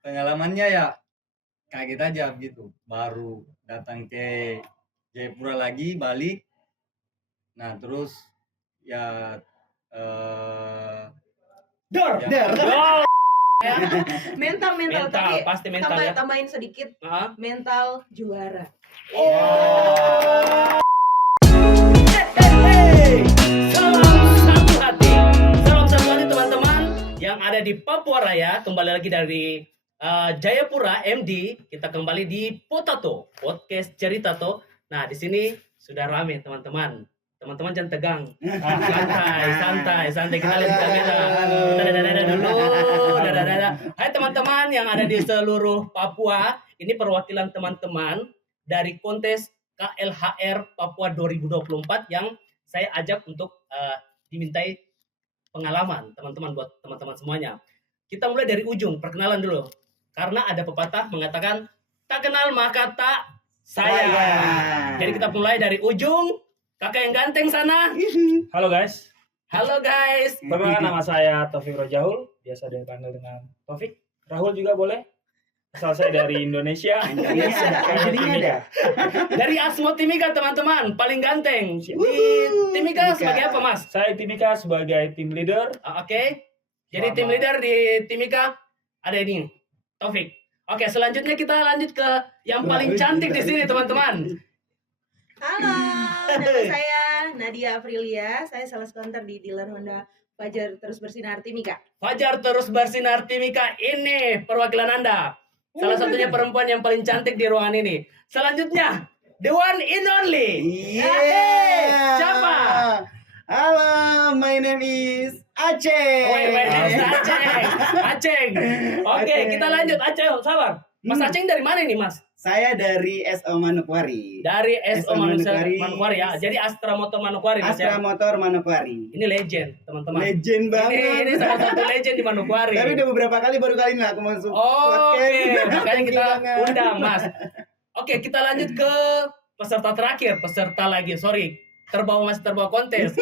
pengalamannya ya kaget aja gitu. Baru datang ke Jayapura lagi, balik. Nah, terus ya Dor. Mental, Mental, tapi pasti mental ya. tambahin sedikit Hah? mental juara. Salam satu hati. Salam satu hati teman-teman yang ada di Papua Raya. Kembali lagi dari Jayapura MD. Kita kembali di Potato Podcast Cerita To. Nah, di sini sudah rame teman-teman. Teman-teman jangan tegang. Santai. Kita lihat kamera. Dadah dulu. Dadah. Hai teman-teman yang ada di seluruh Papua. Ini perwakilan teman-teman dari kontes KLHR Papua 2024 yang saya ajak untuk dimintai pengalaman teman-teman buat teman-teman semuanya. Kita mulai dari ujung, perkenalan dulu. Karena ada pepatah mengatakan tak kenal maka tak sayang. Jadi kita mulai dari ujung. Kakak yang ganteng sana. Halo guys, Perkenalkan nama saya Taufik Rojahul, biasa dipanggil dengan Taufik. Rahul juga boleh. Asal saya dari Indonesia. ada. Dari Asmo Timika teman-teman, paling ganteng. Di Timika sebagai apa Mas? Saya Timika sebagai tim leader. Oke. Jadi tim leader di Timika ada ini, Taufik. Oke, selanjutnya kita lanjut ke yang paling cantik di sini teman-teman. Halo, nama saya Nadia Aprilia. Saya sales counter di dealer Honda Fajar Terus Bersinar Timika. Fajar Terus Bersinar Timika, ini perwakilan Anda. Salah satunya perempuan yang paling cantik di ruangan ini. Selanjutnya, the one and only. Siapa? Halo, my name is Aceh. Aceng. Oke, kita lanjut. Aceng, sabar. Mas Aceng dari mana ini, Mas? Saya dari SO Manokwari. Dari SO Manokwari. Manokwari ya. Jadi Astra Motor Manokwari, Mas ya. Astra Motor Manokwari. Ini legend, teman-teman. Legend banget. Ini salah satu legend di Manokwari. Tapi udah beberapa kali, baru kali ini aku masuk Oke, makanya kita Banget. undang, Mas. Oke, kita lanjut ke peserta terakhir. Peserta lagi, sorry. Masih terbawa kontes.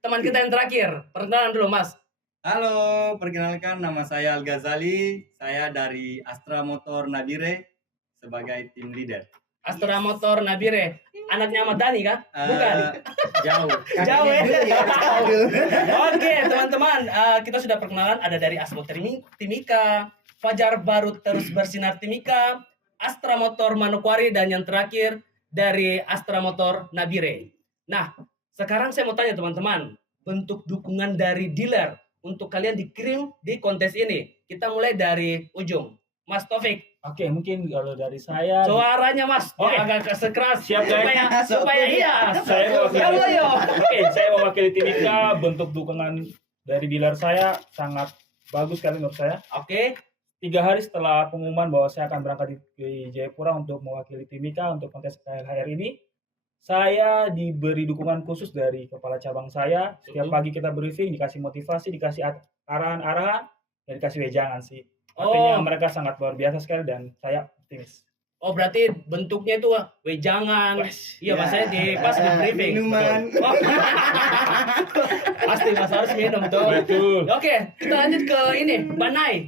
Teman kita yang terakhir. Perkenalan dulu, Mas. Halo, perkenalkan nama saya Al Ghazali. Saya dari Astra Motor Nabire sebagai tim leader. Astra Motor Nabire. Anaknya Ahmad Dhani kah? Bukan. Jauh. Jauh ya? Jauh. Oke, teman-teman, kita sudah perkenalan. Ada dari Asmo Timika, Fajar Baru Terus Bersinar Timika, Astra Motor Manokwari, dan yang terakhir dari Astra Motor Nabire. Nah, sekarang saya mau tanya teman-teman, bentuk dukungan dari dealer untuk kalian dikirim di kontes ini. Kita mulai dari ujung. Mas Taufik. Oke, mungkin kalau dari saya. Suaranya Mas, Oke. agak keras. Siap, guys. supaya iya. Saya mewakili. Yo. Oke, saya mewakili Timika. Bentuk dukungan dari dealer saya sangat bagus sekali menurut saya. Oke. 3 hari setelah pengumuman bahwa saya akan berangkat di Jayapura untuk mewakili Timika untuk kontes KLHR ini, saya diberi dukungan khusus dari kepala cabang saya. Setiap pagi kita briefing, dikasih motivasi, dikasih arahan-arahan, dan dikasih wejangan sih. Artinya mereka sangat luar biasa sekali dan saya optimis. Oh, berarti bentuknya itu wejangan. Iya, Mas, saya pas di briefing. Minuman. Oh. Pasti Mas harus minum tuh. Betul. Oke, kita lanjut ke ini, Banai.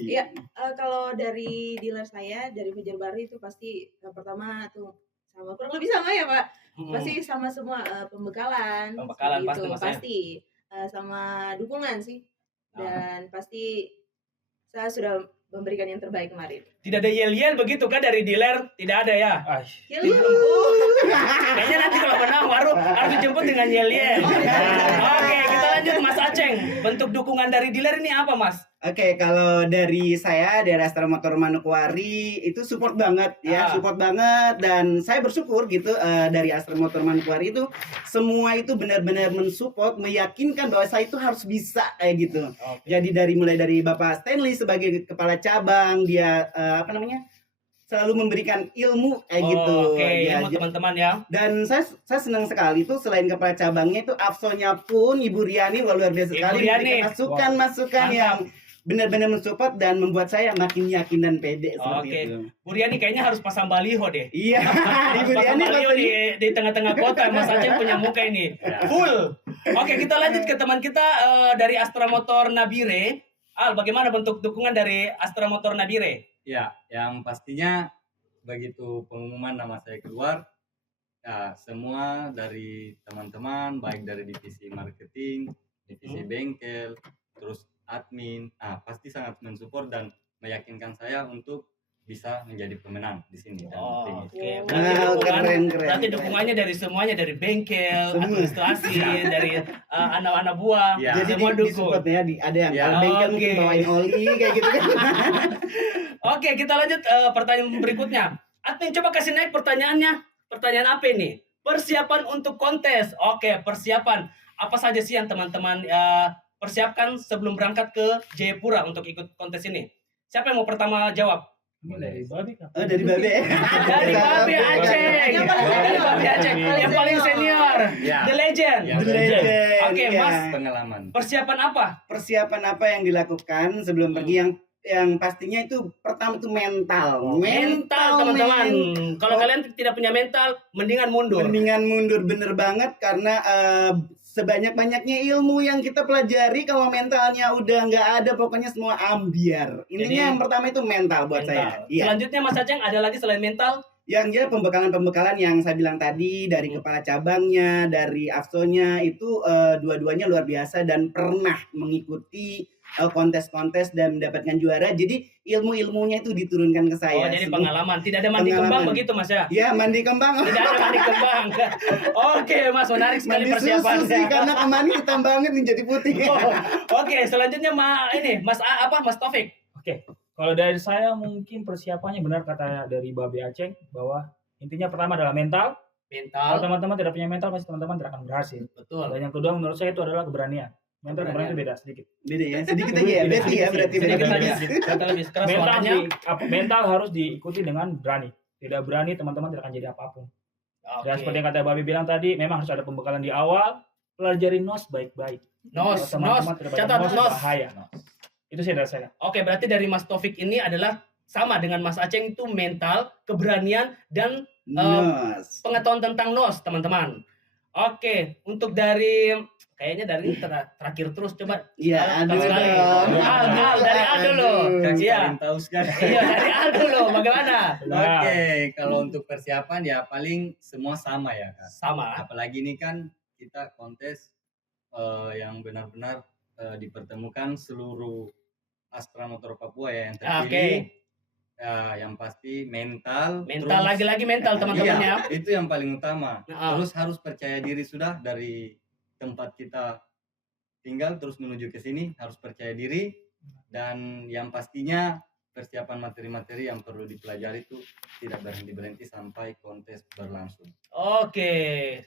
Iya, kalau dari dealer saya dari Fajar Baru itu pasti pertama tuh sama, kurang lebih sama ya Pak. Pasti sama semua pembekalan. Pembekalan seperti pasti, itu. Mas, ya? Pasti sama dukungan sih. Dan pasti saya sudah memberikan yang terbaik kemarin. Tidak ada yel-yel begitu kan dari dealer? Tidak ada ya? Ya, Kayaknya nanti kalau menang baru harus dijemput dengan yel-yel. Oke, kita lanjut Mas Aceng. Bentuk dukungan dari dealer ini apa, Mas? Oke, kalau dari saya dari Astra Motor Manokwari itu support banget ya, support banget, dan saya bersyukur gitu dari Astra Motor Manokwari itu semua itu benar-benar mensupport, meyakinkan bahwa saya itu harus bisa kayak gitu. Jadi mulai dari Bapak Stanley sebagai kepala cabang, dia selalu memberikan ilmu kayak gitu. Ilmu teman-teman ya. Dan saya senang sekali tuh, selain kepala cabangnya itu Afsonya pun Ibu Riani luar biasa sekali memberikan masukan yang benar-benar mensupport dan membuat saya makin yakin dan pede seperti itu. Bu Riani kayaknya harus pasang baliho deh. Iya, Ibu Riani baliho di tengah-tengah kota. Mas Aceh punya muka ini full. Oke, kita lanjut ke teman kita dari Astra Motor Nabire. Al, bagaimana bentuk dukungan dari Astra Motor Nabire? Ya, yang pastinya begitu pengumuman nama saya keluar, ya semua dari teman-teman, baik dari divisi marketing, divisi bengkel, terus admin, pasti sangat mensupport dan meyakinkan saya untuk bisa menjadi pemenang di sini dan Oh, finish. oke. Wow, keren. Berarti dukungannya dari semuanya, dari bengkel, Semua. administrasi, dari anak-anak buah, Ya. Jadi semua di dukung. support ya, ada yang Ya. kalau bengkel mungkin Oke. bawain oli kayak gitu kan. Oke, kita lanjut pertanyaan berikutnya. Admin coba kasih naik pertanyaannya. Pertanyaan apa ini? Persiapan untuk kontes. Oke, persiapan. Apa saja sih yang teman-teman persiapkan sebelum berangkat ke Jayapura untuk ikut kontes ini? Siapa yang mau pertama jawab? Dari babi kan? Oh, dari Babe. Dari Babe Aceh. Yang paling Dari senior. Babe Aceh. Yang paling senior. Ya. The legend. Ya, The legend. Oke, Ya. Mas. Pengalaman. Persiapan apa? Persiapan apa yang dilakukan sebelum pergi yang pastinya itu pertama itu mental. Mental, teman-teman. Kalau kalian tidak punya mental, mendingan mundur. Mendingan mundur, bener banget, karena sebanyak-banyaknya ilmu yang kita pelajari kalau mentalnya udah nggak ada, pokoknya semua ambiar. Intinya Jadi, yang pertama itu mental buat Mental. saya. Iya. Selanjutnya Mas Aceng, ada lagi selain mental? Yang jelas pembekalan-pembekalan yang saya bilang tadi dari kepala cabangnya, dari AFSO-nya itu dua-duanya luar biasa dan pernah mengikuti kontes-kontes dan mendapatkan juara. Jadi ilmu-ilmunya itu diturunkan ke saya. Oh, jadi pengalaman. Tidak ada mandi Pengalaman. kembang begitu, Mas ya? Ya, mandi kembang. Tidak ada mandi kembang. Oke, Mas, menarik sekali Mandi susu persiapannya. sih, karena kemarin hitam banget nih jadi putih. Oh, Oke, selanjutnya Mas Mas Taufik. Oke, kalau dari saya mungkin persiapannya benar kata dari Babe Aceh bahwa intinya pertama adalah mental. Kalau Mental. teman-teman tidak punya mental, pasti teman-teman tidak akan berhasil. Betul. Dan yang kedua menurut saya itu adalah keberanian. Mental keberanian itu beda sedikit. Beda ya, sedikit aja ya, berarti ya, berarti beda. Sedikit banget. lagi. Kita lebih keras Mental, suaranya. mental harus diikuti dengan berani. Tidak berani, teman-teman tidak akan jadi apapun. Oke. Dan seperti yang kata Babe bilang tadi, memang harus ada pembekalan di awal. Pelajari NOS baik-baik. Nos, Kalau teman-teman tidak baca catat nos. bahaya. Itu sih dari saya. Oke, berarti dari Mas Taufik ini adalah sama dengan Mas Aceng, itu mental, keberanian, dan Nos. pengetahuan tentang NOS, teman-teman. Oke, untuk kayaknya dari terakhir terus, coba. Iya, Al aduh sekali. dong. Al, dari Al dulu. Kan Iya. paling tahu sekali. Iya, dari Al dulu, bagaimana? Oke, kalau untuk persiapan ya paling semua sama ya, Kak. Sama. Apalagi ini kan kita kontes yang benar-benar dipertemukan seluruh Astra Motor Papua ya yang terpilih. Oke. Ya, yang pasti mental. Mental, terus- lagi-lagi mental, teman-teman Iya, ya. itu yang paling utama. Nah, Terus harus percaya diri sudah dari tempat kita tinggal terus menuju ke sini harus percaya diri, dan yang pastinya persiapan materi-materi yang perlu dipelajari itu tidak berhenti-berhenti sampai kontes berlangsung. Oke,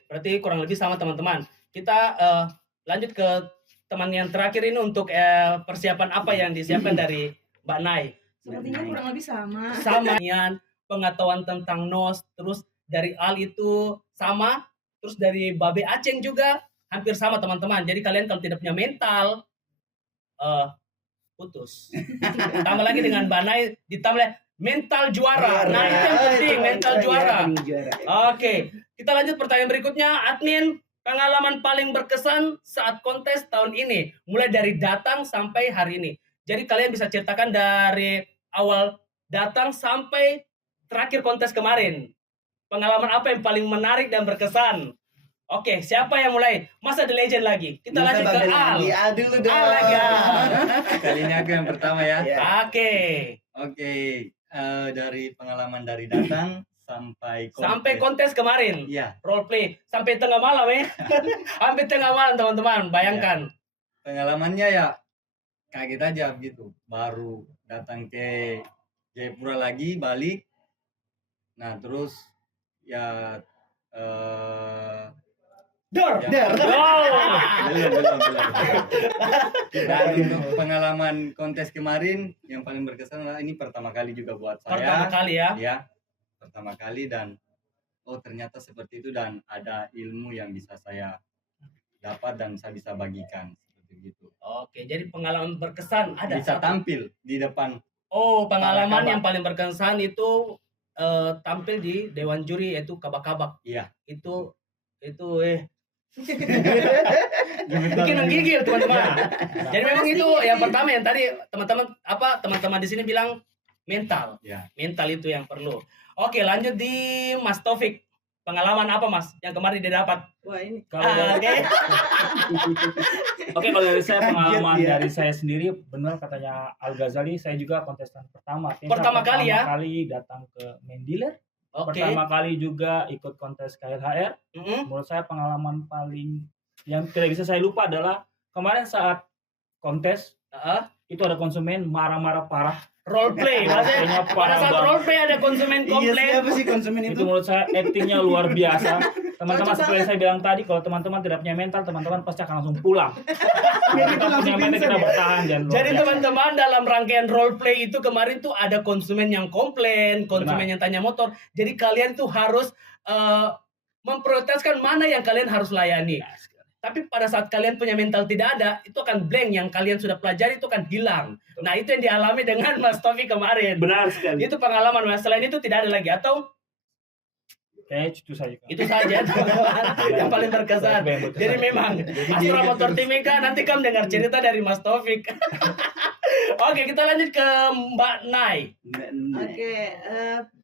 berarti kurang lebih sama teman-teman. Kita lanjut ke teman yang terakhir ini untuk persiapan apa yang disiapkan dari Mbak Nai. Sepertinya kurang lebih sama. Sama pengetahuan tentang NOS, terus dari Al itu sama, terus dari Babe Aceng juga hampir sama teman-teman. Jadi kalian kalau tidak punya mental putus. Tambah lagi dengan Mbak Nai ditambah mental juara. Nah, itu yang penting, mental juara. Oke, kita lanjut pertanyaan berikutnya. Admin, pengalaman paling berkesan saat kontes tahun ini, mulai dari datang sampai hari ini. Jadi kalian bisa ceritakan dari awal datang sampai terakhir kontes kemarin. Pengalaman apa yang paling menarik dan berkesan? Oke, siapa yang mulai? Masa The Legend lagi? Kita lanjut ke Al. Al dulu dong. Al lagi. Kali ini aku yang pertama ya. Iya. Oke. Oke, dari pengalaman dari datang sampai kontes. Sampai kontes kemarin. Iya, Role play sampai tengah malam ya. Sampai tengah malam teman-teman, bayangkan. pengalamannya ya kaget aja gitu. Baru datang ke Jayapura lagi, balik. Nah, terus ya Dor. ya, Oh. belum. Dan untuk pengalaman kontes kemarin yang paling berkesan adalah ini pertama kali juga buat saya. Pertama kali ya. Ya, pertama kali, dan ternyata seperti itu dan ada ilmu yang bisa saya dapat dan saya bisa bagikan seperti itu. Oke, jadi pengalaman berkesan ada Bisa satu. tampil di depan. Oh, pengalaman Kabak. yang paling berkesan itu tampil di Dewan Juri yaitu Kabak-Kabak. Iya. Itu Bikin menggigil teman-teman. Jadi memang itu yang pertama yang tadi teman-teman di sini bilang mental. Ya. Mental itu yang perlu. Oke, lanjut di Mas Taufik. Pengalaman apa Mas yang kemarin dia dapat? Wah ini. Kalau dari, kalau dari saya pengalaman Kaget, ya. dari saya sendiri benar katanya Al Ghazali, saya juga kontestan pertama. Tim Pertama kali ya? kali datang ke main dealer. Oke. Pertama kali juga ikut kontes KLHR. Mm-mm. Menurut saya pengalaman paling yang tidak bisa saya lupa adalah kemarin saat kontes Heeh. itu ada konsumen marah-marah parah. Role play, maksudnya Kayaknya pada saat banget. role play ada konsumen Iya, komplain. siapa sih konsumen Itu itu? menurut saya aktingnya luar biasa. Teman-teman Cocok seperti yang saya bilang tadi, kalau teman-teman tidak punya mental, teman-teman pasti akan langsung pulang. Ya, Kita itu langsung punya mental, pingsan kita ya. bertahan dan luar Jadi biasa. teman-teman dalam rangkaian role play itu kemarin tuh ada konsumen yang komplain, konsumen yang tanya motor. Jadi kalian tuh harus memprioritaskan mana yang kalian harus layani. Tapi pada saat kalian punya mental tidak ada, itu akan blank yang kalian sudah pelajari itu akan hilang. Nah itu yang dialami dengan Mas Taufik kemarin. Benar sekali. Itu pengalaman Mas. Selain itu tidak ada lagi atau Kayaknya itu saja. itu saja teman-teman yang paling berkesan. Jadi memang Astra Motor Timika nanti kamu dengar cerita dari Mas Taufik. Oke, kita lanjut ke Mbak Nai. Oke,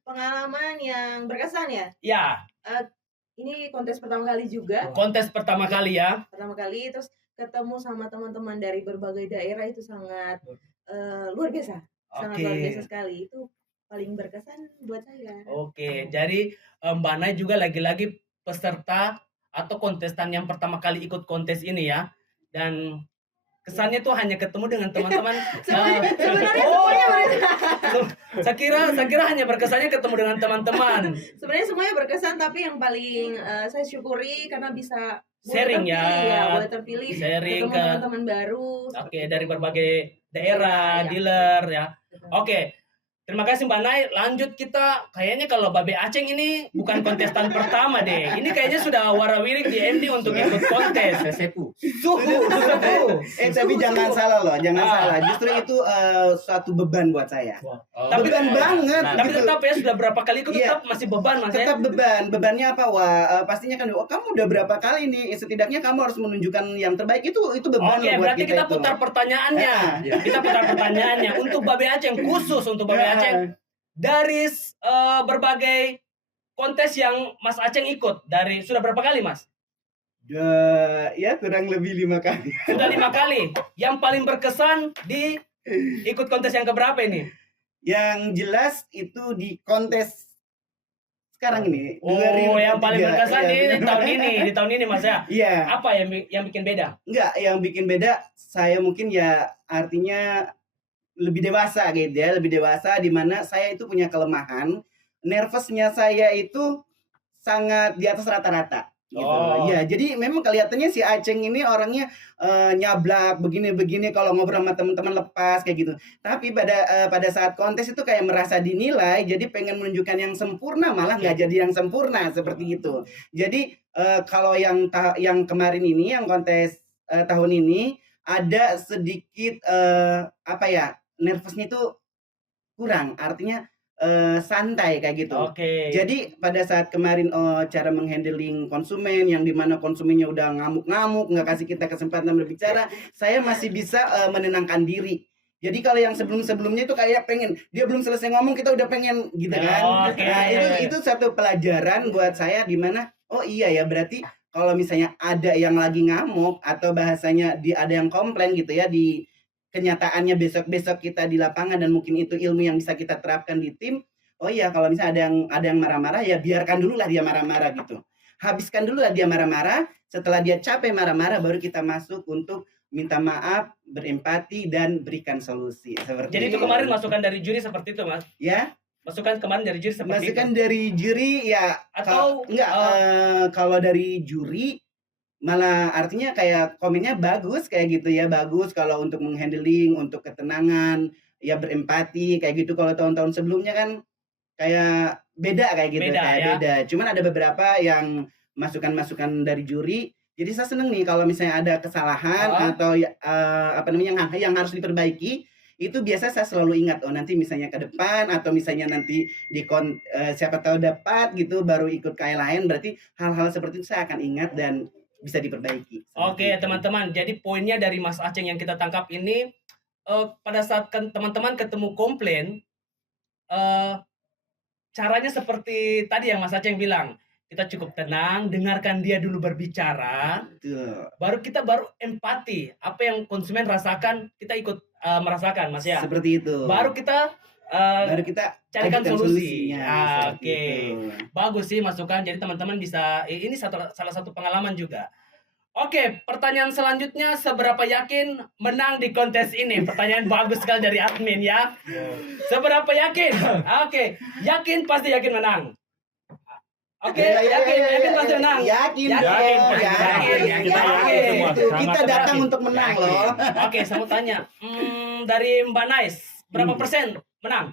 pengalaman yang berkesan ya. Ya, Ini kontes pertama kali juga. kontes pertama kali ya. Pertama kali terus ketemu sama teman-teman dari berbagai daerah itu sangat luar biasa. Sangat Oke. luar biasa sekali. Itu paling berkesan buat saya. Oke, jadi Mbak Nai juga lagi-lagi peserta atau kontestan yang pertama kali ikut kontes ini ya. Dan kesannya tuh hanya ketemu dengan teman-teman. Sebenarnya Oh, semuanya berkesan. saya kira hanya berkesannya ketemu dengan teman-teman. Sebenarnya semuanya berkesan tapi yang paling saya syukuri karena bisa boleh Sharing ya. terpilih, boleh terpilih Sharing ketemu ke teman-teman baru. Oke, dari berbagai daerah, Iya. dealer ya. Oke. Terima kasih Mbak Nai. Lanjut kita, kayaknya kalau Babe Aceng ini bukan kontestan pertama deh. Ini kayaknya sudah warawirik di MD untuk ikut kontes. Sesepu. Suhu. Tapi jangan salah loh, jangan Ah. salah. Justru itu suatu beban buat saya. Oh, Tapi- Beban banget. Tapi gitu. tetap ya sudah berapa kali ikut Iya. tetap masih beban Mas ya. Tetap beban. Bebannya apa? Wah, pastinya kan kamu udah berapa kali nih? Setidaknya kamu harus menunjukkan yang terbaik. Itu beban Oke, loh buat berarti kita itu. putar pertanyaannya. Ah. Kita putar pertanyaannya untuk Babe Aceng, khusus untuk Babe Aceng. Dari berbagai kontes yang Mas Aceng ikut, dari sudah berapa kali Mas? Ya kurang lebih 5 kali. Sudah 5 kali. Yang paling berkesan di ikut kontes yang keberapa ini? Yang jelas itu di kontes sekarang ini. Oh, 2023. yang paling berkesan Iya, di benar. tahun ini Mas ya. Iya. Apa yang bikin beda? Enggak, yang bikin beda saya mungkin ya artinya lebih dewasa gitu ya, lebih dewasa di mana saya itu punya kelemahan, nervousnya saya itu sangat di atas rata-rata gitu. Oh. Ya, jadi memang kelihatannya si Aceng ini orangnya nyablak begini-begini kalau ngobrol sama teman-teman lepas kayak gitu. Tapi pada saat kontes itu kayak merasa dinilai, jadi pengen menunjukkan yang sempurna malah nggak jadi yang sempurna seperti itu. Jadi kalau yang kemarin ini yang kontes tahun ini ada sedikit nervousnya itu kurang, artinya santai kayak gitu. Oke. Jadi pada saat kemarin cara menghandling konsumen yang dimana konsumennya udah ngamuk-ngamuk nggak kasih kita kesempatan berbicara, saya masih bisa menenangkan diri. Jadi kalau yang sebelum-sebelumnya itu kayak pengen dia belum selesai ngomong kita udah pengen gitu kan. Oke. Nah itu satu pelajaran buat saya di mana oh iya ya berarti kalau misalnya ada yang lagi ngamuk atau bahasanya ada yang komplain gitu ya di kenyataannya besok-besok kita di lapangan dan mungkin itu ilmu yang bisa kita terapkan di tim. Oh iya kalau misalnya ada yang marah-marah ya biarkan dulu lah dia marah-marah gitu. Habiskan dulu lah dia marah-marah. Setelah dia capek marah-marah baru kita masuk untuk minta maaf, berempati dan berikan solusi. Seperti Jadi itu kemarin masukan dari juri seperti itu Mas? ya. Masukan kemarin dari juri seperti Masukan itu? dari juri ya Atau kalau dari juri malah artinya kayak komennya bagus kayak gitu ya, bagus kalau untuk menghandling, untuk ketenangan, ya berempati kayak gitu. Kalau tahun-tahun sebelumnya kan kayak beda kayak gitu, Beda, kayak ya. beda. Cuman ada beberapa yang masukan-masukan dari juri. Jadi saya seneng nih kalau misalnya ada kesalahan atau yang harus diperbaiki, itu biasa saya selalu ingat nanti misalnya ke depan atau misalnya nanti siapa tahu dapat gitu baru ikut KLHN, berarti hal-hal seperti itu saya akan ingat dan bisa diperbaiki. Oke, teman-teman. Jadi poinnya dari Mas Aceng yang kita tangkap ini, pada saat teman-teman ketemu komplain, caranya seperti tadi yang Mas Aceng bilang, kita cukup tenang, dengarkan dia dulu berbicara, Betul. baru empati. Apa yang konsumen rasakan, kita ikut merasakan, Mas ya. Seperti itu. Baru kita carikan ajukan solusi. solusinya, seperti Oke. itu. Bagus sih masukan. Jadi teman-teman bisa ini salah satu pengalaman juga. Oke, pertanyaan selanjutnya, seberapa yakin menang di kontes ini? Pertanyaan bagus sekali dari admin ya. Seberapa yakin? Oke, yakin pasti yakin menang. Oke, yakin pasti menang. Yakin Yakin, dong, yakin. Kita yakin semua. Itu kita Sangat datang yakin. untuk menang Yakin. loh. Oke, saya mau tanya. Dari Mbak Nice, berapa persen menang?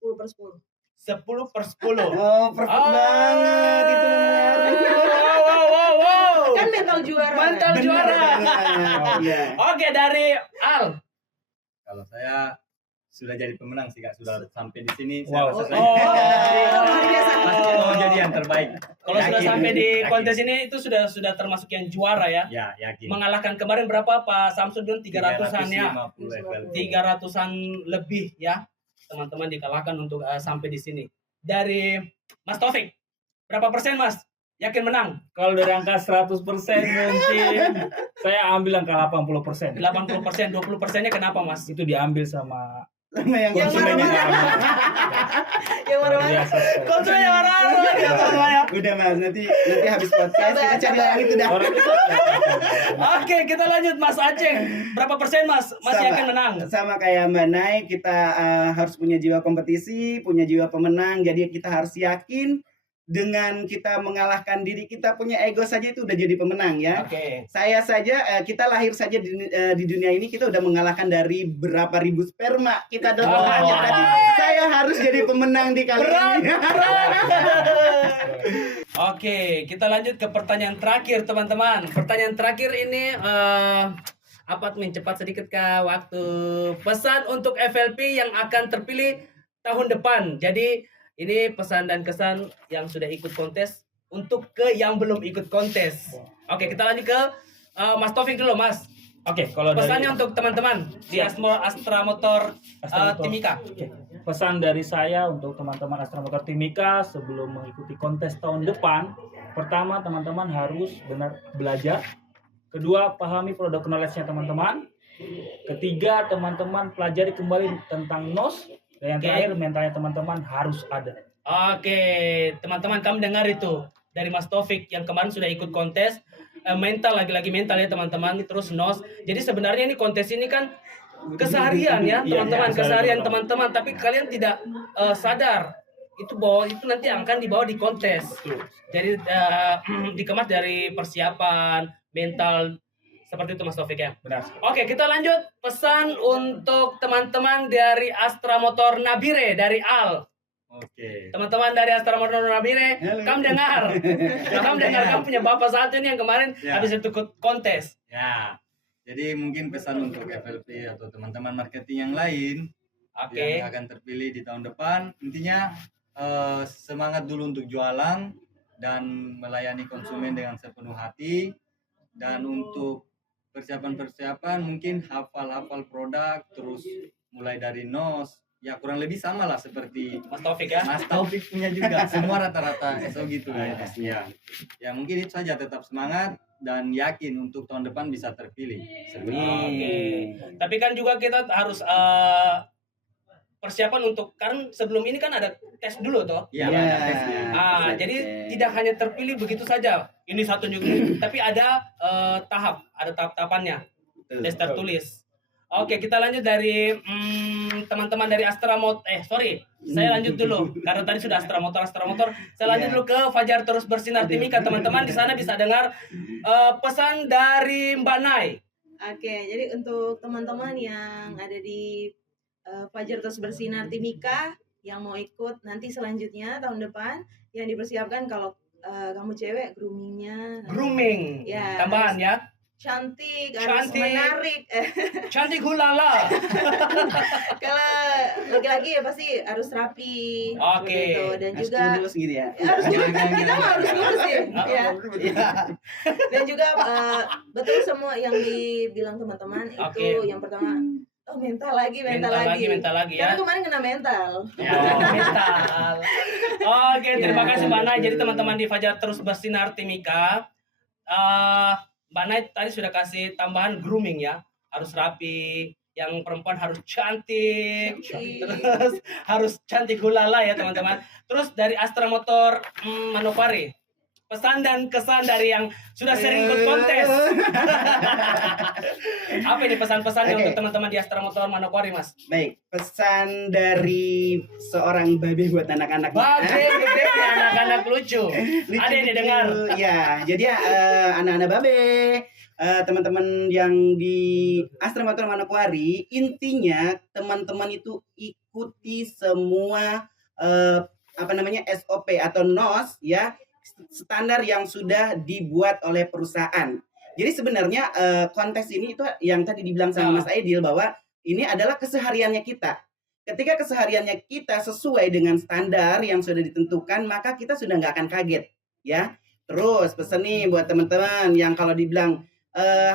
10/10. 10/10. Oh, perfect banget itu. Wow. Kan mental juara. Mental juara. Iya. Oke, dari Al. Kalau saya sudah jadi pemenang sih Kak, sudah sampai di sini. Wow. Saya rasa Oh. Luar biasa. pasti mau jadi yang terbaik. Kalau sudah Yakin. sampai di Yakin. kontes ini itu sudah termasuk yang juara ya. Ya, yakin. Mengalahkan kemarin berapa Pak Samsudin 300-an ya. 350 level. 300-an lebih ya. Teman-teman dikalahkan untuk sampai di sini. Dari Mas Taufik, berapa persen Mas? Yakin menang? Kalau dari angka 100% mungkin saya ambil angka 80%. 80%, 20%-nya kenapa Mas? Itu diambil sama Sama yang konsumen yang marah-marah. Yang luar marah-marah. biasa sekali. Konsumen yang marah ya semuanya. Udah Mas, nanti habis podcast kita cari orang itu dah. Orang itu Oke, kita lanjut Mas Aceng. Berapa persen Mas? Mas Sama. yakin menang? Sama kayak Mbak Nai, kita harus punya jiwa kompetisi, punya jiwa pemenang. Jadi kita harus yakin dengan kita mengalahkan diri kita, punya ego saja itu udah jadi pemenang ya. Oke. Saya saja, kita lahir saja di dunia ini, kita udah mengalahkan dari berapa ribu sperma. Kita adalah Oh. pemenangnya tadi. Saya harus jadi pemenang di kali ini. Oke, kita lanjut ke pertanyaan terakhir teman-teman. Pertanyaan terakhir ini apa admin cepat sedikit Kak waktu. Pesan untuk FLP yang akan terpilih tahun depan. Jadi ini pesan dan kesan yang sudah ikut kontes untuk ke yang belum ikut kontes. Oke, kita lanjut ke Mas Taufik dulu, Mas. Oke, kalau Pesannya dari untuk teman-teman di Astra Motor Astra Motor. Timika. Oke. Pesan dari saya untuk teman-teman Astra Motor Timika sebelum mengikuti kontes tahun depan, pertama teman-teman harus benar belajar. Kedua, pahami produk knowledge-nya teman-teman. Ketiga, teman-teman pelajari kembali tentang NOS. Dan yang Oke. terakhir, mentalnya teman-teman harus ada. Oke, teman-teman kamu dengar itu dari Mas Taufik yang kemarin sudah ikut kontes. Mental, lagi-lagi mental ya teman-teman, terus NOS. Jadi sebenarnya ini kontes ini kan keseharian ya Iya, teman-teman, iya, keseharian keseharian, teman-teman, tapi kalian tidak sadar itu bahwa itu nanti akan dibawa di kontes. Jadi dikemas dari persiapan mental seperti itu Mas Taufik ya. Benar. Oke, kita lanjut. Pesan untuk teman-teman dari Astra Motor Nabire dari Al. Oke. Teman-teman dari Astra Motor Nabire, Halo. kamu dengar. Kamu dengar, kamu punya bapak satu ini yang kemarin Ya. habis ikut kontes. Ya. Jadi mungkin pesan untuk FLP atau teman-teman marketing yang lain Oke. yang akan terpilih di tahun depan, intinya semangat dulu untuk jualan dan melayani konsumen dengan sepenuh hati. Dan untuk persiapan mungkin hafal produk, terus mulai dari NOS, ya kurang lebih sama lah seperti Mas Taufik ya. Mas Taufik punya juga, semua rata-rata SO gitu ya. Ya mungkin itu saja, tetap semangat dan yakin untuk tahun depan bisa terpilih. Seperti itu. Oke. Tapi kan juga kita harus persiapan untuk, karena sebelum ini kan ada tes dulu toh. Iya, Iya. ada tesnya. Jadi tidak hanya terpilih begitu saja. Ini satu juga, tapi ada ada tahap-tahapannya. Tes tertulis. Oke, kita lanjut dari teman-teman dari Astra Motor. Saya lanjut dulu karena tadi sudah Astra Motor. Saya lanjut dulu ke Fajar Terus Bersinar Timika. Teman-teman di sana bisa dengar pesan dari Mbak Nai. Oke, jadi untuk teman-teman yang ada di Fajar Terus Bersinar Timika yang mau ikut nanti selanjutnya tahun depan, yang dipersiapkan kalau kamu cewek Grooming. Ya, Tambahan ya. cantik, harus Cantik. menarik. Cantik hulala. Kalau laki-laki ya pasti harus rapi. Oke. Begitu. Dan Harus juga kurus gitu ya. harus kurus. Kita mah harus kurus sih. Ya. Iya. Dan juga betul semua yang dibilang teman-teman itu Oke. yang pertama mental lagi Mental lagi ya. Karena kemarin kena mental. Ya, mental. Oke, terima kasih Mbak Nay. Jadi teman-teman di Fajar Terus Bersinar Timika, Mbak Nay tadi sudah kasih tambahan grooming ya, harus rapi, yang perempuan harus cantik, terus harus cantik hulala ya teman-teman. Terus dari Astra Motor Manokwari, pesan dan kesan dari yang sudah sering ikut kontes. Apa ini pesan-pesannya Oke. untuk teman-teman di Astra Motor Manokwari, Mas? Baik, pesan dari seorang babe buat anak-anak. Babe, gede, anak-anak lucu. Ada yang didengar. Ya, jadi ya anak-anak babe, teman-teman yang di Astra Motor Manokwari, intinya teman-teman itu ikuti semua SOP atau NOS ya, standar yang sudah dibuat oleh perusahaan. Jadi sebenarnya kontes ini itu yang tadi dibilang sama Mas Aidil bahwa ini adalah kesehariannya kita. Ketika kesehariannya kita sesuai dengan standar yang sudah ditentukan, maka kita sudah nggak akan kaget, ya. Terus pesan nih buat teman-teman yang kalau dibilang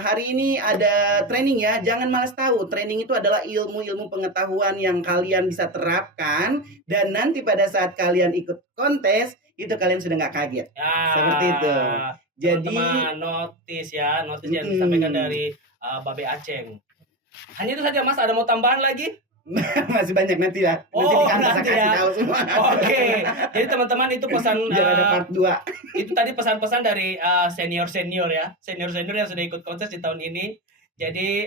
hari ini ada training ya, jangan malas tahu. Training itu adalah ilmu-ilmu pengetahuan yang kalian bisa terapkan dan nanti pada saat kalian ikut kontes itu kalian sudah nggak kaget. Ya, Seperti itu. Jadi teman-teman notis yang disampaikan dari Babe Aceng. Hanya itu saja Mas, ada mau tambahan lagi? masih banyak nanti lah. Oh, di kantor saya nanti kasih ya. tahu semua. Oke, jadi teman-teman itu pesan Biar ada part 2. itu tadi pesan-pesan dari senior-senior ya, senior-senior yang sudah ikut kontes di tahun ini. Jadi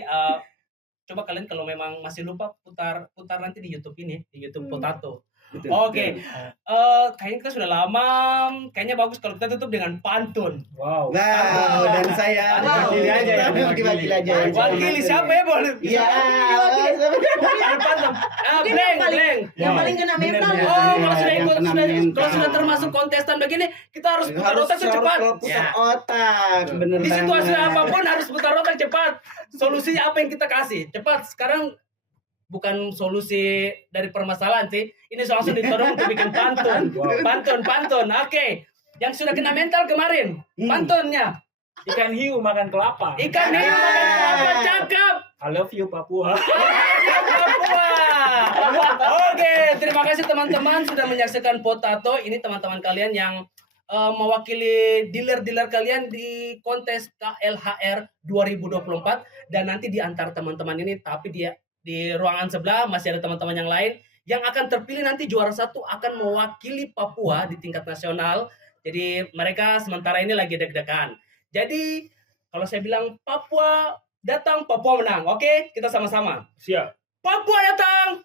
coba kalian kalau memang masih lupa putar nanti di YouTube ini, di YouTube Potato. Betul, Oke, betul. kayaknya kita sudah lama, kayaknya bagus kalau kita tutup dengan pantun. Wow. Wow, dan saya Wow. wakili aja ya, wakili aja ya. Wakili siapa ya boleh? Iya. Pantun. Mungkin Bleng. yang paling kena mental. Bener, Oh, kalau Yang sudah ikut, kena sudah, mental. kalau sudah termasuk kontestan begini, kita harus putar otak tuh cepat. Putar Ya. otak, bener Di situasi banget. apapun harus putar otak cepat. Solusinya apa yang kita kasih? Cepat. Sekarang bukan solusi dari permasalahan sih. Ini langsung ditodong untuk bikin pantun. Wow. Pantun. Oke. Yang sudah kena mental kemarin. Pantunnya. Ikan hiu makan kelapa. Ikan hiu makan kelapa, cakep. I love you Papua. Papua. Oke, terima kasih teman-teman sudah menyaksikan Potato. Ini teman-teman kalian yang mewakili dealer-dealer kalian di kontes KLHR 2024 dan nanti di antar teman-teman ini, tapi dia di ruangan sebelah masih ada teman-teman yang lain yang akan terpilih nanti juara satu akan mewakili Papua di tingkat nasional. Jadi mereka sementara ini lagi deg-degan. Jadi kalau saya bilang Papua datang, Papua menang. Oke, kita sama-sama. Siap. Papua datang,